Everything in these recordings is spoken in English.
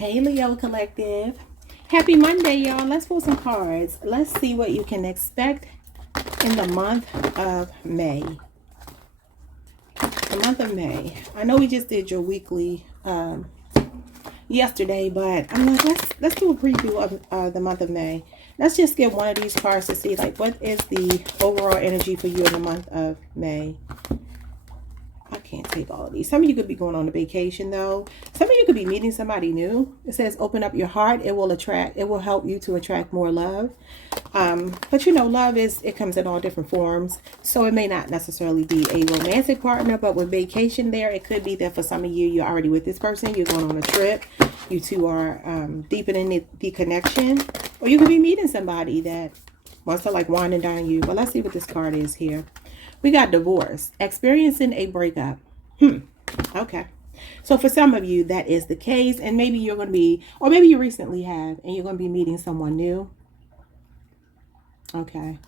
Hey Leo Collective. Happy Monday, y'all. Let's pull some cards. Let's see what you can expect in the month of May. The month of May. I know we just did your weekly yesterday, but I'm like, let's do a preview of the month of May. Let's just get one of these cards to see like what is the overall energy for you in the month of May. I can't take all of these. Some of you could be going on a vacation though. Some of you could be meeting somebody new. It says open up your heart. It will help you to attract more love. But you know, love it comes in all different forms. So it may not necessarily be a romantic partner, but with vacation there, it could be that for some of you, you're already with this person. You're going on a trip. You two are deepening the connection. Or you could be meeting somebody that wants to like wine and dine you. But let's see what this card is here. We got divorce, experiencing a breakup. Okay. So for some of you, that is the case. And maybe you're going to be, or maybe you recently have, and you're going to be meeting someone new. Okay.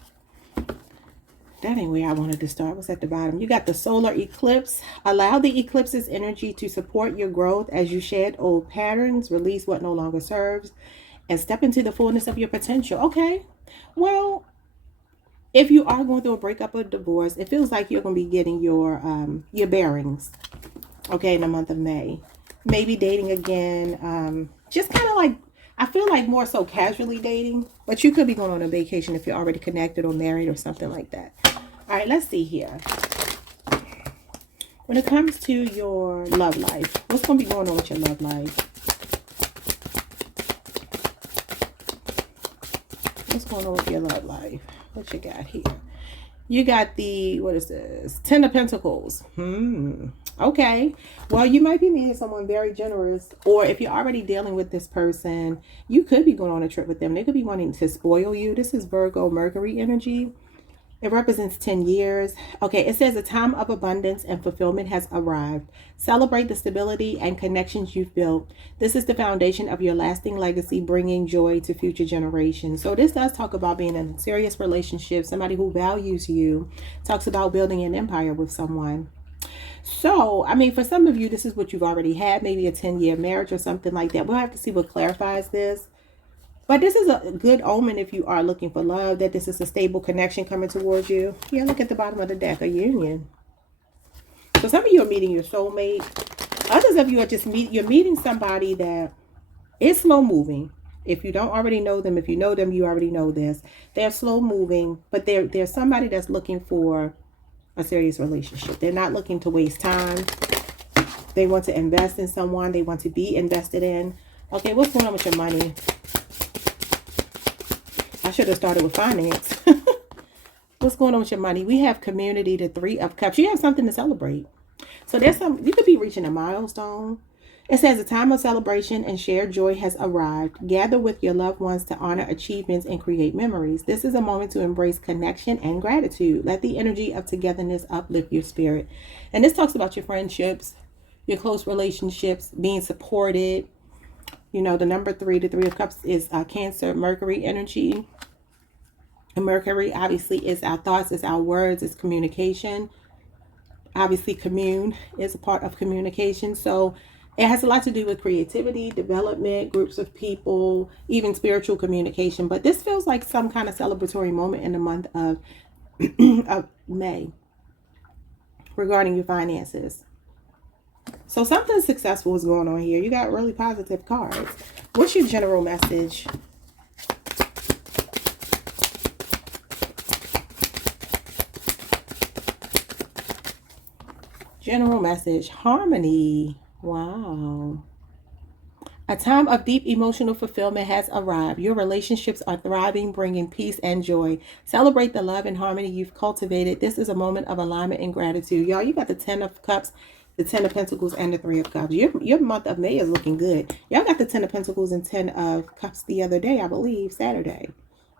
That ain't where I wanted to start. What's at the bottom? You got the solar eclipse. Allow the eclipse's energy to support your growth as you shed old patterns, release what no longer serves, and step into the fullness of your potential. Okay. Well, if you are going through a breakup or divorce, it feels like you're going to be getting your bearings, okay, in the month of May. Maybe dating again, just kind of like, I feel like more so casually dating, but you could be going on a vacation if you're already connected or married or something like that. All right, let's see here. When it comes to your love life, what's going to be going on with your love life? What's going on with your love life? What you got here? You got the, what is this? 10 of Pentacles. Okay. Well, you might be meeting someone very generous, or if you're already dealing with this person, you could be going on a trip with them. They could be wanting to spoil you. This is Virgo Mercury energy. It represents 10 years. Okay, it says a time of abundance and fulfillment has arrived. Celebrate the stability and connections you've built. This is the foundation of your lasting legacy, bringing joy to future generations. So this does talk about being in a serious relationship, somebody who values you, talks about building an empire with someone. So, I mean, for some of you, this is what you've already had, maybe a 10-year marriage or something like that. We'll have to see what clarifies this. But this is a good omen if you are looking for love, that this is a stable connection coming towards you. Yeah, look at the bottom of the deck, a union. So some of you are meeting your soulmate. Others of you are just you're meeting somebody that is slow moving. If you don't already know them, if you know them, you already know this. They're slow moving, but they're somebody that's looking for a serious relationship. They're not looking to waste time. They want to invest in someone. They want to be invested in. Okay, what's going on with your money? I should have started with finance. What's going on with your money? We have community, the 3 of Cups. You have something to celebrate. So there's you could be reaching a milestone. It says a time of celebration and shared joy has arrived. Gather with your loved ones to honor achievements and create memories. This is a moment to embrace connection and gratitude. Let the energy of togetherness uplift your spirit. And this talks about your friendships, your close relationships, being supported. You know, the number 3, the 3 of Cups is Cancer, Mercury energy. And Mercury obviously is our thoughts, is our words, is communication. Obviously, commune is a part of communication. So it has a lot to do with creativity, development, groups of people, even spiritual communication. But this feels like some kind of celebratory moment in the month of, of May regarding your finances. So something successful is going on here. You got really positive cards. What's your general message? General message, harmony. Wow. A time of deep emotional fulfillment has arrived. Your relationships are thriving, bringing peace and joy. Celebrate the love and harmony you've cultivated. This is a moment of alignment and gratitude. Y'all, you got the 10 of Cups, the 10 of Pentacles, and the 3 of Cups. Your month of May is looking good. Y'all got the 10 of Pentacles and 10 of Cups the other day, I believe, Saturday,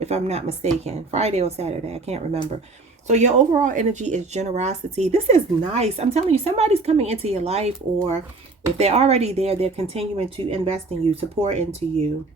if I'm not mistaken. Friday or Saturday, I can't remember. So your overall energy is generosity. This is nice. I'm telling you, somebody's coming into your life, or if they're already there, they're continuing to invest in you, support into you.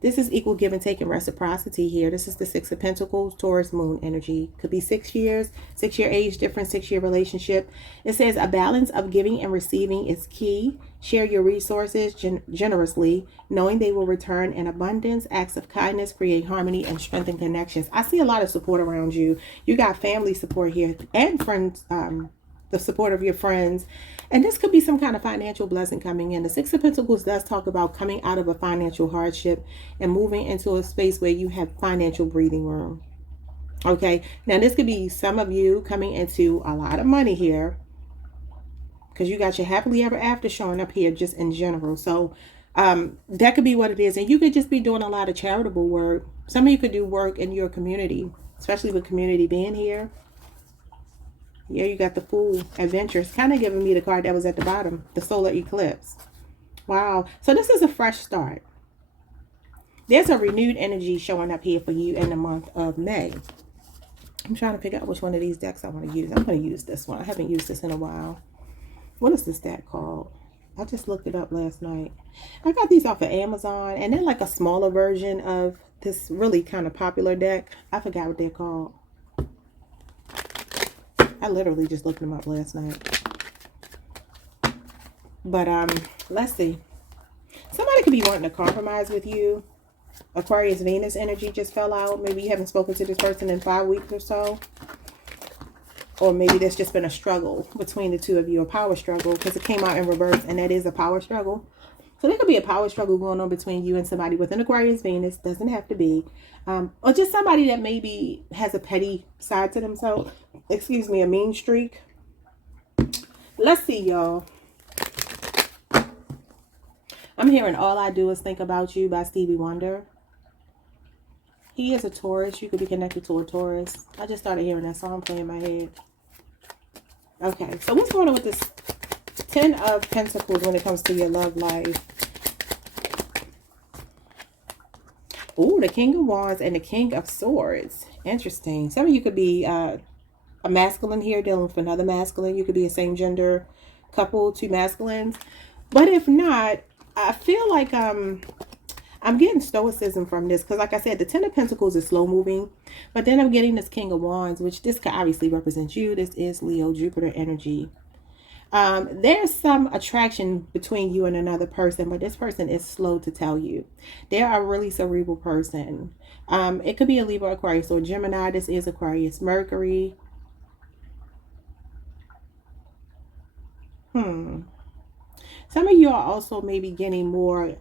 This is equal give and take and reciprocity here. This is the Six of Pentacles, Taurus moon energy. Could be 6 years, 6-year age difference, 6-year relationship. It says a balance of giving and receiving is key. Share your resources generously, knowing they will return in abundance. Acts of kindness create harmony and strengthen connections. I see a lot of support around you. You got family support here and friends, the support of your friends. And this could be some kind of financial blessing coming in. The Six of Pentacles does talk about coming out of a financial hardship and moving into a space where you have financial breathing room. Okay, now this could be some of you coming into a lot of money here, because you got your happily ever after showing up here just in general. So that could be what it is. And you could just be doing a lot of charitable work. Some of you could do work in your community, especially with community being here. Yeah, you got the Fool, Adventures, kind of giving me the card that was at the bottom, the solar eclipse. Wow. So this is a fresh start. There's a renewed energy showing up here for you in the month of May. I'm trying to figure out which one of these decks I want to use. I'm going to use this one. I haven't used this in a while. What is this deck called? I just looked it up last night. I got these off of Amazon, and they're like a smaller version of this really kind of popular deck. I forgot what they're called. I literally just looked them up last night. But let's see. Somebody could be wanting to compromise with you. Aquarius Venus energy just fell out. Maybe you haven't spoken to this person in 5 weeks or so. Or maybe there's just been a struggle between the two of you, a power struggle, because it came out in reverse, and that is a power struggle. So there could be a power struggle going on between you and somebody with an Aquarius Venus. Doesn't have to be. Or just somebody that maybe has a petty side to themselves. Excuse me, a mean streak. Let's see, y'all. I'm hearing All I Do Is Think About You by Stevie Wonder. He is a Taurus. You could be connected to a Taurus. I just started hearing that song play in my head. Okay, so what's going on with this Ten of Pentacles when it comes to your love life? Oh, the King of Wands and the King of Swords. Interesting. Some of you could be a masculine here dealing with another masculine. You could be a same gender couple, two masculines. But if not, I feel like I'm getting stoicism from this, because like I said, the Ten of Pentacles is slow moving, but then I'm getting this King of Wands, which this could obviously represent you. This is Leo Jupiter energy. There's some attraction between you and another person, but this person is slow to tell you. They're a really cerebral person. It could be a Libra, Aquarius, or Gemini. This is Aquarius, Mercury. Some of you are also maybe getting more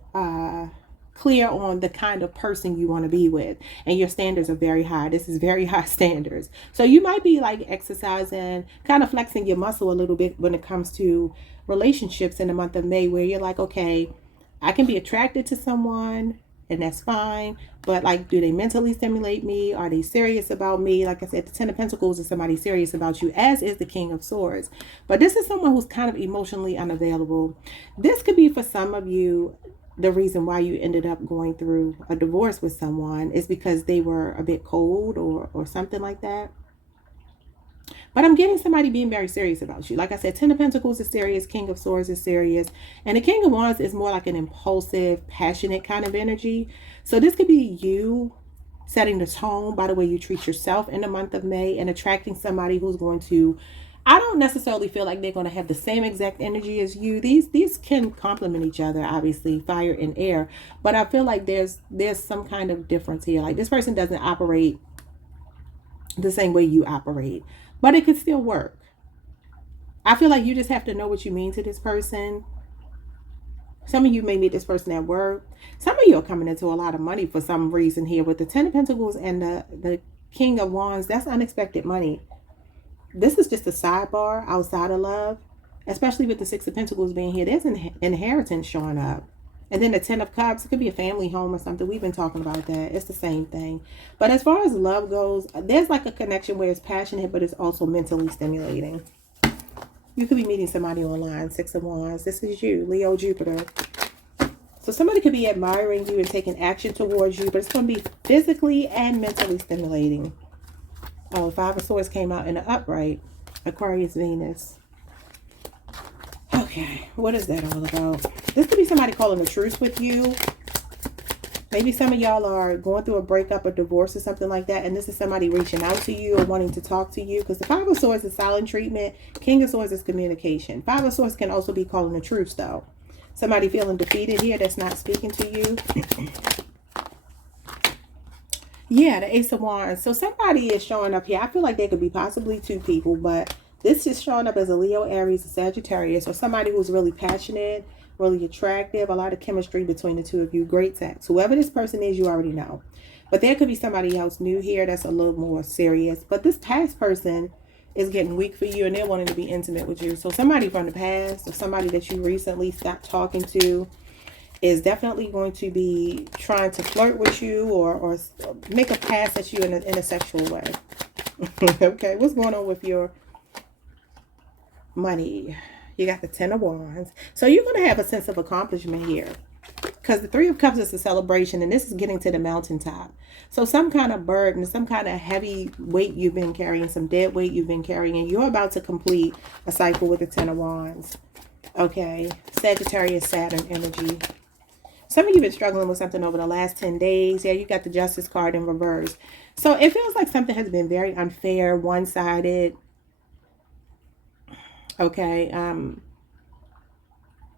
clear on the kind of person you want to be with, and your standards are very high. This is very high standards. So you might be like exercising, kind of flexing your muscle a little bit when it comes to relationships in the month of May, where you're like, okay, I can be attracted to someone and that's fine, but like, do they mentally stimulate me? Are they serious about me? Like I said, the Ten of Pentacles is somebody serious about you, as is the King of Swords. But this is someone who's kind of emotionally unavailable. This could be, for some of you, the reason why you ended up going through a divorce with someone is because they were a bit cold or something like that. But I'm getting somebody being very serious about you. Like I said, Ten of Pentacles is serious, King of Swords is serious, and the King of Wands is more like an impulsive, passionate kind of energy. So this could be you setting the tone by the way you treat yourself in the month of May, and attracting somebody who's going to, I don't necessarily feel like they're going to have the same exact energy as you. These can complement each other, obviously, fire and air. But I feel like there's some kind of difference here. Like, this person doesn't operate the same way you operate, but it could still work. I feel like you just have to know what you mean to this person. Some of you may meet this person at work. Some of you are coming into a lot of money for some reason here. With the Ten of Pentacles and the King of Wands, that's unexpected money. This is just a sidebar outside of love, especially with the Six of Pentacles being here. There's an inheritance showing up. And then the Ten of Cups, it could be a family home or something. We've been talking about that. It's the same thing. But as far as love goes, there's like a connection where it's passionate, but it's also mentally stimulating. You could be meeting somebody online, Six of Wands. This is you, Leo, Jupiter. So somebody could be admiring you and taking action towards you, but it's going to be physically and mentally stimulating. Oh, Five of Swords came out in the upright. Aquarius, Venus. Okay, what is that all about? This could be somebody calling a truce with you. Maybe some of y'all are going through a breakup or divorce or something like that, and this is somebody reaching out to you or wanting to talk to you, because the Five of Swords is silent treatment. King of Swords is communication. Five of Swords can also be calling the truth, though. Somebody feeling defeated here that's not speaking to you. Yeah, the Ace of Wands. So somebody is showing up here. I feel like there could be possibly two people, but this is showing up as a Leo, Aries, a Sagittarius, or somebody who's really passionate, really attractive, a lot of chemistry between the two of you. Great sex. Whoever this person is, you already know. But there could be somebody else new here that's a little more serious. But this past person is getting weak for you and they're wanting to be intimate with you. So somebody from the past or somebody that you recently stopped talking to is definitely going to be trying to flirt with you or make a pass at you in a sexual way. Okay, what's going on with your money? You got the Ten of Wands. So you're going to have a sense of accomplishment here, because the Three of Cups is a celebration, and this is getting to the mountaintop. So some kind of burden, some kind of heavy weight you've been carrying, some dead weight you've been carrying, and you're about to complete a cycle with the Ten of Wands. Okay, Sagittarius, Saturn energy. Some of you have been struggling with something over the last 10 days. Yeah, you got the Justice card in reverse. So it feels like something has been very unfair, one-sided. Okay,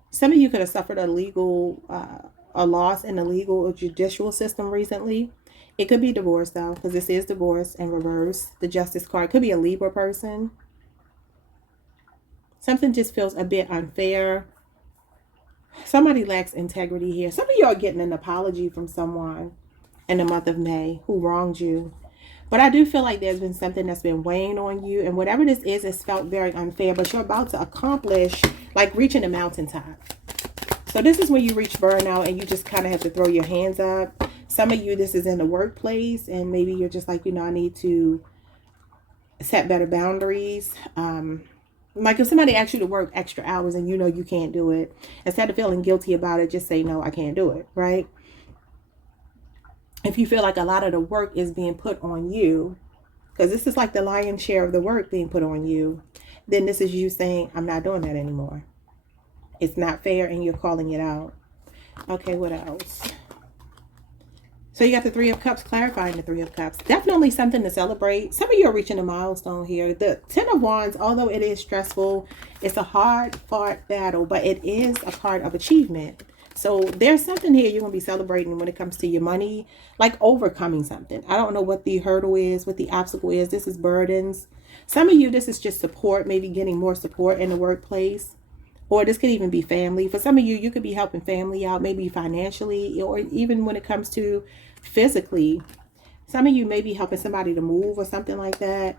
some of you could have suffered a loss in the legal or judicial system recently. It could be divorce, though, because this is divorce in reverse. The Justice card could be a Libra person. Something just feels a bit unfair. Somebody lacks integrity here. Some of you are getting an apology from someone in the month of May who wronged you. But I do feel like there's been something that's been weighing on you. And whatever this is, it's felt very unfair. But you're about to accomplish, like reaching the mountaintop. So this is when you reach burnout and you just kind of have to throw your hands up. Some of you, this is in the workplace. And maybe you're just like, I need to set better boundaries. Like if somebody asks you to work extra hours and you can't do it, instead of feeling guilty about it, just say, no, I can't do it, right? If you feel like a lot of the work is being put on you, because this is like the lion's share of the work being put on you, then this is you saying, I'm not doing that anymore. It's not fair, and you're calling it out. Okay, what else? So you got the Three of Cups, clarifying the Three of Cups. Definitely something to celebrate. Some of you are reaching a milestone here. The Ten of Wands, although it is stressful, it's a hard-fought battle, but it is a part of achievement. So there's something here you're going to be celebrating when it comes to your money, like overcoming something. I don't know what the hurdle is, what the obstacle is. This is burdens. Some of you, this is just support, maybe getting more support in the workplace. Or this could even be family. For some of you, you could be helping family out, maybe financially, or even when it comes to physically. Some of you may be helping somebody to move or something like that.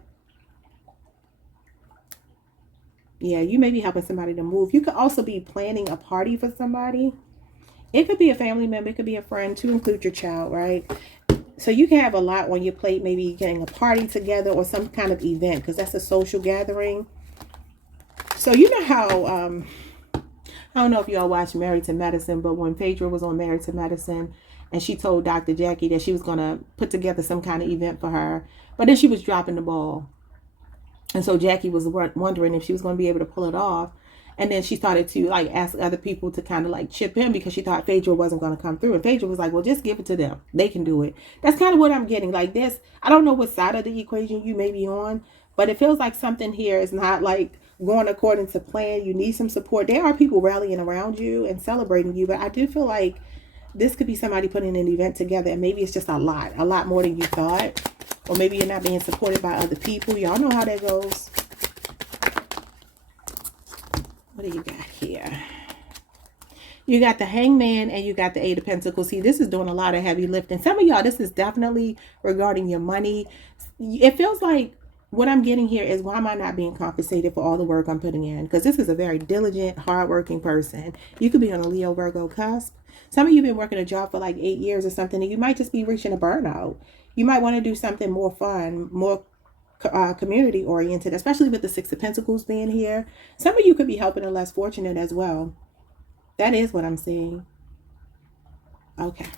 Yeah, you may be helping somebody to move. You could also be planning a party for somebody. It could be a family member. It could be a friend, to include your child, right? So you can have a lot on your plate, maybe getting a party together or some kind of event, because that's a social gathering. So you know how, I don't know if y'all watched Married to Medicine, but when Phaedra was on Married to Medicine and she told Dr. Jackie that she was going to put together some kind of event for her, but then she was dropping the ball. And so Jackie was wondering if she was going to be able to pull it off. And then she started to like ask other people to kind of like chip in because she thought Phaedra wasn't going to come through. And Phaedra was like, well, just give it to them. They can do it. That's kind of what I'm getting. Like this, I don't know what side of the equation you may be on, but it feels like something here is not like going according to plan. You need some support. There are people rallying around you and celebrating you, but I do feel like this could be somebody putting an event together and maybe it's just a lot more than you thought. Or maybe you're not being supported by other people. Y'all know how that goes. What do you got here? You got the Hangman and you got the Eight of Pentacles. See, this is doing a lot of heavy lifting. Some of y'all, this is definitely regarding your money. It feels like what I'm getting here is, why am I not being compensated for all the work I'm putting in? Because this is a very diligent, hardworking person. You could be on a Leo Virgo cusp. Some of you have been working a job for like 8 years or something, and you might just be reaching a burnout. You might want to do something more fun, more community oriented, especially with the Six of Pentacles being here. Some of you could be helping the less fortunate as well. That is what I'm seeing. Okay.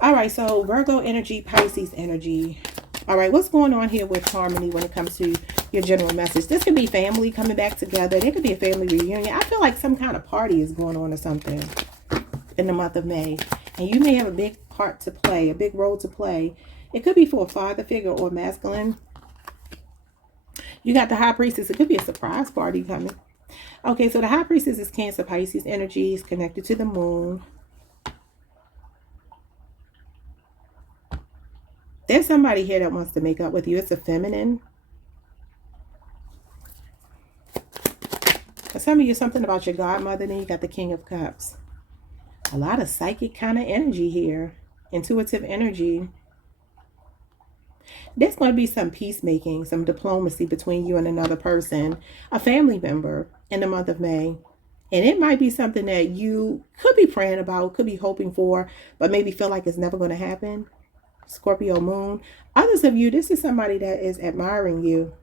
All right. So Virgo energy, Pisces energy. All right. What's going on here with harmony when it comes to your general message? This could be family coming back together. There could be a family reunion. I feel like some kind of party is going on or something in the month of May. And you may have a big part to play, a big role to play. It could be for a father figure or masculine. You got the High Priestess. It could be a surprise party coming. Okay, so the High Priestess is Cancer, Pisces energies connected to the moon. There's somebody here that wants to make up with you. It's a feminine. For some of you, something about your godmother. Then you got the King of Cups. A lot of psychic kind of energy here. Intuitive energy. There's going to be some peacemaking, some diplomacy between you and another person, a family member in the month of May. And it might be something that you could be praying about, could be hoping for, but maybe feel like it's never going to happen. Scorpio moon. Others of you, this is somebody that is admiring you,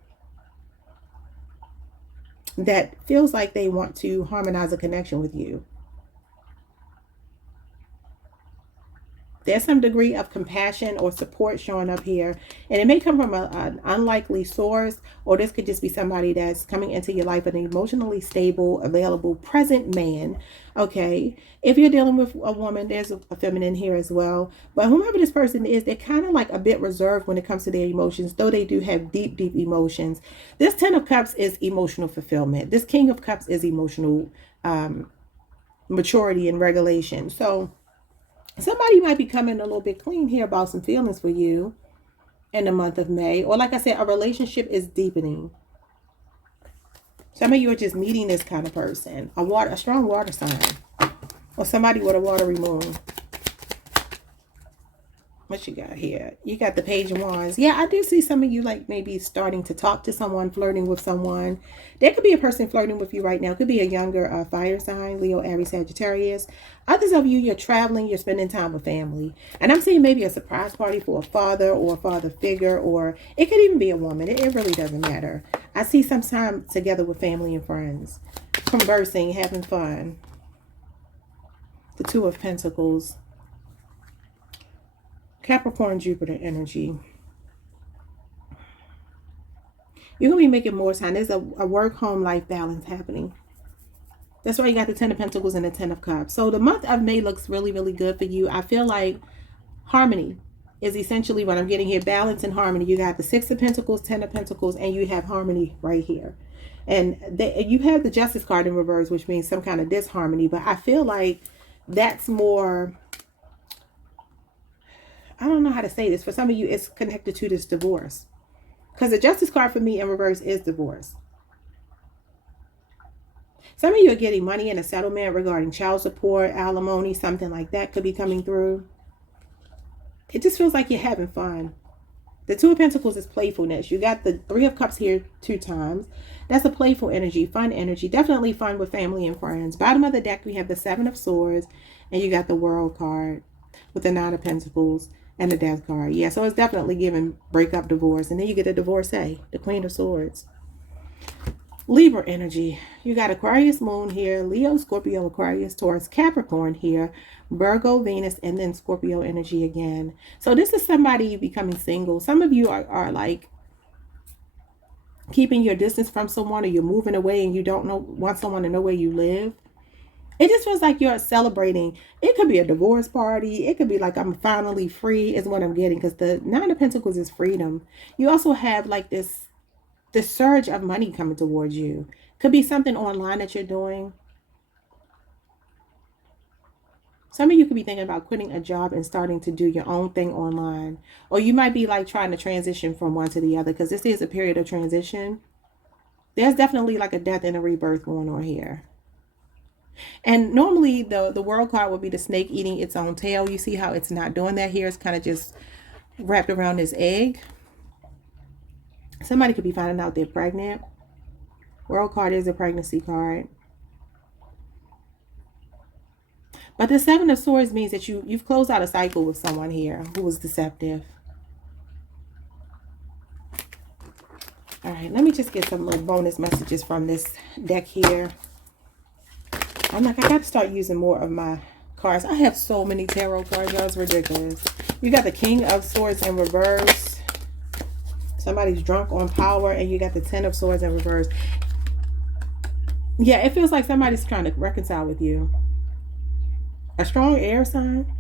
that feels like they want to harmonize a connection with you. There's some degree of compassion or support showing up here. And it may come from an unlikely source, or this could just be somebody that's coming into your life, an emotionally stable, available, present man. Okay. If you're dealing with a woman, there's a feminine here as well. But whomever this person is, they're kind of like a bit reserved when it comes to their emotions, though they do have deep, deep emotions. This 10 of Cups is emotional fulfillment. This King of Cups is emotional maturity and regulation. So somebody might be coming a little bit clean here about some feelings for you in the month of May. Or like I said, a relationship is deepening. Some of you are just meeting this kind of person. A strong water sign. Or somebody with a watery moon. What you got here? You got the Page of Wands. Yeah, I do see some of you like maybe starting to talk to someone, flirting with someone. There could be a person flirting with you right now. Could be a younger fire sign, Leo, Aries, Sagittarius. Others of you, you're traveling, you're spending time with family. And I'm seeing maybe a surprise party for a father or a father figure, or it could even be a woman. It really doesn't matter. I see some time together with family and friends, conversing, having fun. The Two of Pentacles. Capricorn, Jupiter energy. You're going to be making more time. There's a work-home life balance happening. That's why you got the 10 of Pentacles and the 10 of Cups. So the month of May looks really, really good for you. I feel like harmony is essentially what I'm getting here. Balance and harmony. You got the 6 of Pentacles, 10 of Pentacles, and you have harmony right here. And you have the Justice card in reverse, which means some kind of disharmony. But I feel like that's more... I don't know how to say this. For some of you, it's connected to this divorce. Because the Justice card for me in reverse is divorce. Some of you are getting money in a settlement regarding child support, alimony, something like that could be coming through. It just feels like you're having fun. The Two of Pentacles is playfulness. You got the 3 of Cups here 2 times. That's a playful energy, fun energy. Definitely fun with family and friends. Bottom of the deck, we have the 7 of Swords. And you got the World card with the 9 of Pentacles. And the Death card. Yeah, so it's definitely giving breakup, divorce. And then you get a divorcee, the Queen of Swords. Libra energy. You got Aquarius moon here. Leo, Scorpio, Aquarius, Taurus, Capricorn here. Virgo, Venus, and then Scorpio energy again. So this is somebody becoming single. Some of you are like keeping your distance from someone, or you're moving away and you don't want someone to know where you live. It just feels like you're celebrating. It could be a divorce party. It could be like, I'm finally free is what I'm getting. Because the 9 of Pentacles is freedom. You also have like this surge of money coming towards you. Could be something online that you're doing. Some of you could be thinking about quitting a job and starting to do your own thing online. Or you might be like trying to transition from one to the other. Because this is a period of transition. There's definitely like a death and a rebirth going on here. And normally the World card would be the snake eating its own tail. You see how it's not doing that here. It's kind of just wrapped around this egg. Somebody could be finding out they're pregnant. World card is a pregnancy card. But the 7 of Swords means that you've closed out a cycle with someone here who was deceptive. All right, let me just get some little bonus messages from this deck here. I'm like, I got to start using more of my cards. I have so many tarot cards, y'all. It's ridiculous. You got the King of Swords in reverse. Somebody's drunk on power. And you got the 10 of Swords in reverse. Yeah, it feels like somebody's trying to reconcile with you. A strong air sign.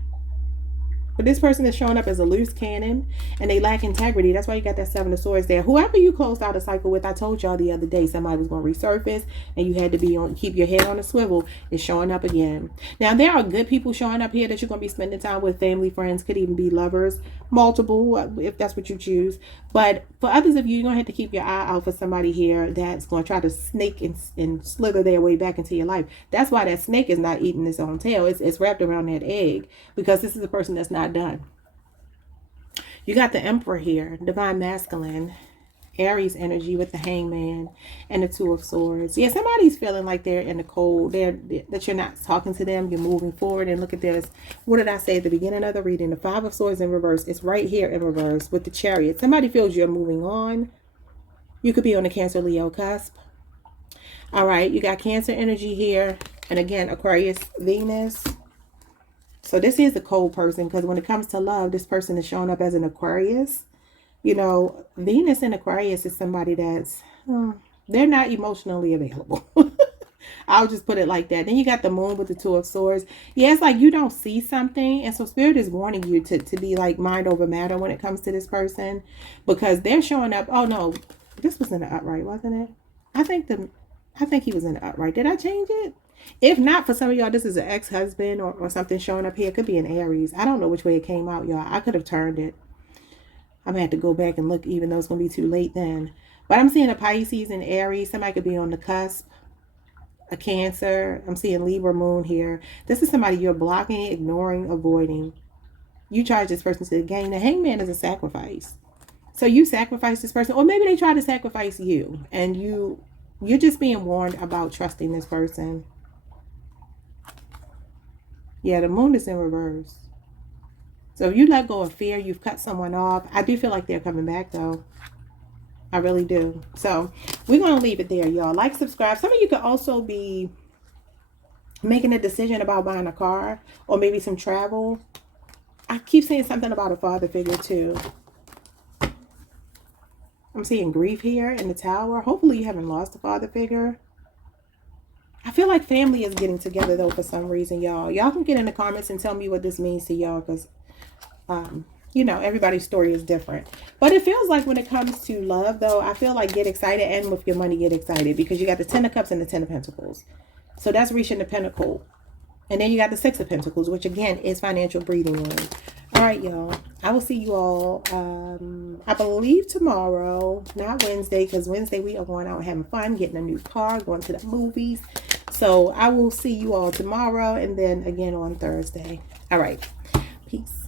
But this person is showing up as a loose cannon and they lack integrity. That's why you got that Seven of Swords there. Whoever you closed out a cycle with, I told y'all the other day somebody was going to resurface and you had to be on, keep your head on a swivel, is showing up again. Now, there are good people showing up here that you're going to be spending time with, family, friends, could even be lovers, multiple, if that's what you choose. But for others of you, you're going to have to keep your eye out for somebody here that's going to try to snake and slither their way back into your life. That's why that snake is not eating its own tail. It's wrapped around that egg, because this is a person that's not done. You got the Emperor here, Divine Masculine, Aries energy with the Hangman and the Two of Swords. Yeah, somebody's feeling like they're in the cold, that you're not talking to them, you're moving forward. And look at this. What did I say at the beginning of the reading? The Five of Swords in reverse. It's right here in reverse with the Chariot. Somebody feels you're moving on. You could be on the Cancer Leo cusp. All right, you got Cancer energy here. And again, Aquarius, Venus. So this is a cold person, because when it comes to love, this person is showing up as an Aquarius. You know, Venus in Aquarius is somebody that's, they're not emotionally available. I'll just put it like that. Then you got the Moon with the Two of Swords. Yeah, it's like you don't see something. And so Spirit is warning you to be like mind over matter when it comes to this person, because they're showing up. Oh, no, this was in the upright, wasn't it? I think he was in the upright. Did I change it? If not, for some of y'all, this is an ex-husband or something showing up here. It could be an Aries. I don't know which way it came out, y'all. I could have turned it. I'm going to have to go back and look, even though it's going to be too late then. But I'm seeing a Pisces and Aries. Somebody could be on the cusp. A Cancer. I'm seeing Libra Moon here. This is somebody you're blocking, ignoring, avoiding. You charge this person to the game. The Hangman is a sacrifice. So you sacrifice this person. Or maybe they try to sacrifice you. And you're just being warned about trusting this person. Yeah, the Moon is in reverse. So if you let go of fear, you've cut someone off. I do feel like they're coming back, though. I really do. So we're going to leave it there, y'all. Like, subscribe. Some of you could also be making a decision about buying a car or maybe some travel. I keep saying something about a father figure, too. I'm seeing grief here in the Tower. Hopefully you haven't lost a father figure. I feel like family is getting together, though, for some reason, y'all. Y'all can get in the comments and tell me what this means to y'all, because, you know, everybody's story is different. But it feels like when it comes to love, though, I feel like get excited, and with your money, get excited, because you got the Ten of Cups and the Ten of Pentacles. So that's reaching the pinnacle. And then you got the Six of Pentacles, which, again, is financial breathing room. All right, y'all. I will see you all, I believe tomorrow, not Wednesday, because Wednesday we are going out and having fun, getting a new car, going to the movies. So I will see you all tomorrow and then again on Thursday. All right. Peace.